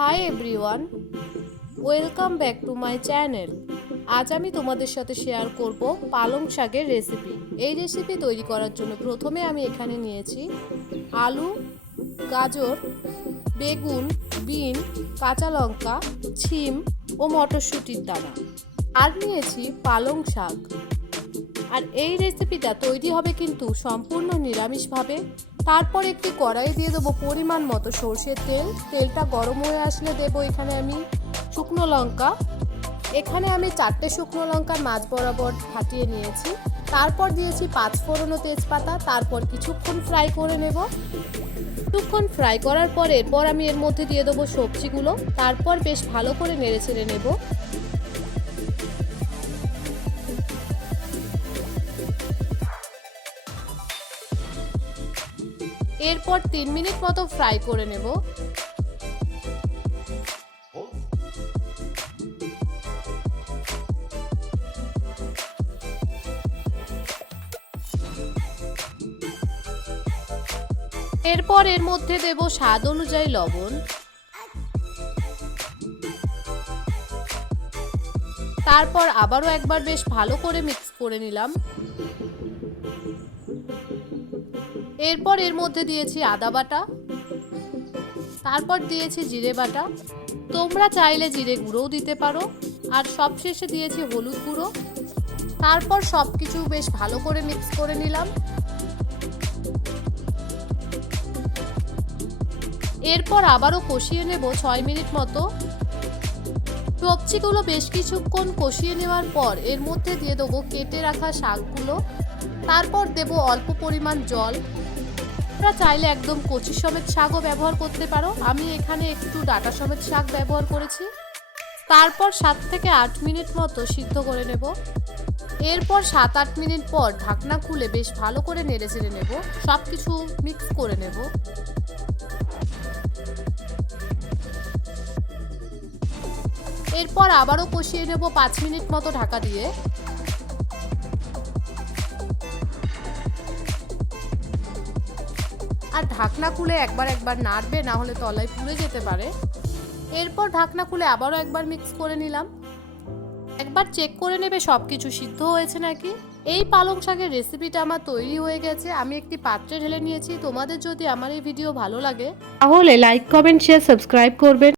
Hi everyone, welcome back to my channel. আজ আমি তোমাদের সাথে শেয়ার করব পালং শাকের রেসিপি। এই রেসিপি তৈরি করার জন্য প্রথমে আমি এখানে নিয়েছি আলু, গাজর, বেগুন, বিন, কাঁচা লঙ্কা, শিম ও মটরশুঁটির দানা। আর নিয়েছি পালং শাক। আর এই রেসিপিটা তৈরি হবে কিন্তু সম্পূর্ণ নিরামিষভাবে। তারপর একটি কড়াই দিয়ে দেবো পরিমাণ মতো সর্ষের তেল। তেলটা গরম হয়ে আসলে দেবো এখানে আমি শুকনো লঙ্কা। এখানে আমি 4টে শুকনো লঙ্কার মাঝ বরাবর ফাটিয়ে নিয়েছি। তারপর দিয়েছি 5 ফোড়ন ও তেজপাতা। তারপর কিছুক্ষণ ফ্রাই করে নেব। কিছুক্ষণ ফ্রাই করার পর এরপর আমি এর মধ্যে দিয়ে দেবো সবজিগুলো। তারপর বেশ ভালো করে নেড়ে চেড়ে নেব। এরপর 3 মিনিট মতো ফ্রাই করে নেব। এরপর এর মধ্যে দেব স্বাদ অনুযায়ী লবণ। তারপর আবারও একবার বেশ ভালো করে মিক্স করে নিলাম। এরপর এর মধ্যে দিয়েছি আদা বাটা। তারপর দিয়েছি জিরে বাটা। তোমরা চাইলে জিরে গুঁড়োও দিতে পারো। আর সবশেষে দিয়েছি হলুদ গুঁড়ো। তারপর সবকিছু বেশ ভালো করে মিক্স করে নিলাম। এরপর আবারও কষিয়ে নেব 6 মিনিট মতো। সবজিগুলো বেশ কিছুক্ষণ কষিয়ে নেওয়ার পর এর মধ্যে দিয়ে দেবো কেটে রাখা শাকগুলো। তারপর দেব অল্প পরিমাণ জল। তোমরা চাইলে একদম কচি সমেত শাকও ব্যবহার করতে পারো। আমি এখানে একটু ডাঁটা সমেত শাক ব্যবহার করেছি। তারপর 7 থেকে 8 মিনিট মতো সিদ্ধ করে নেব। এরপর 7-8 মিনিট পর ঢাকনা খুলে বেশ ভালো করে নেড়ে চেড়ে নেব। সব কিছু মিক্স করে নেব। এরপর আবারও কষিয়ে নেব 5 মিনিট মতো ঢাকা দিয়ে। আর ঢাকনা খুলে একবার নাড়বে, না হলে তলায় পুড়ে যেতে পারে। এরপর ঢাকনা খুলে আবারও একবার মিক্স করে নিলাম। একবার চেক করে নেবে সব কিছু সিদ্ধ হয়েছে নাকি। এই পালং শাকের রেসিপিটা আমার তৈরি হয়ে গেছে। আমি একটি পাত্রে ঢেলে নিয়েছি। তোমাদের যদি আমার এই ভিডিও ভালো লাগে তাহলে লাইক, কমেন্ট, শেয়ার, সাবস্ক্রাইব করবেন।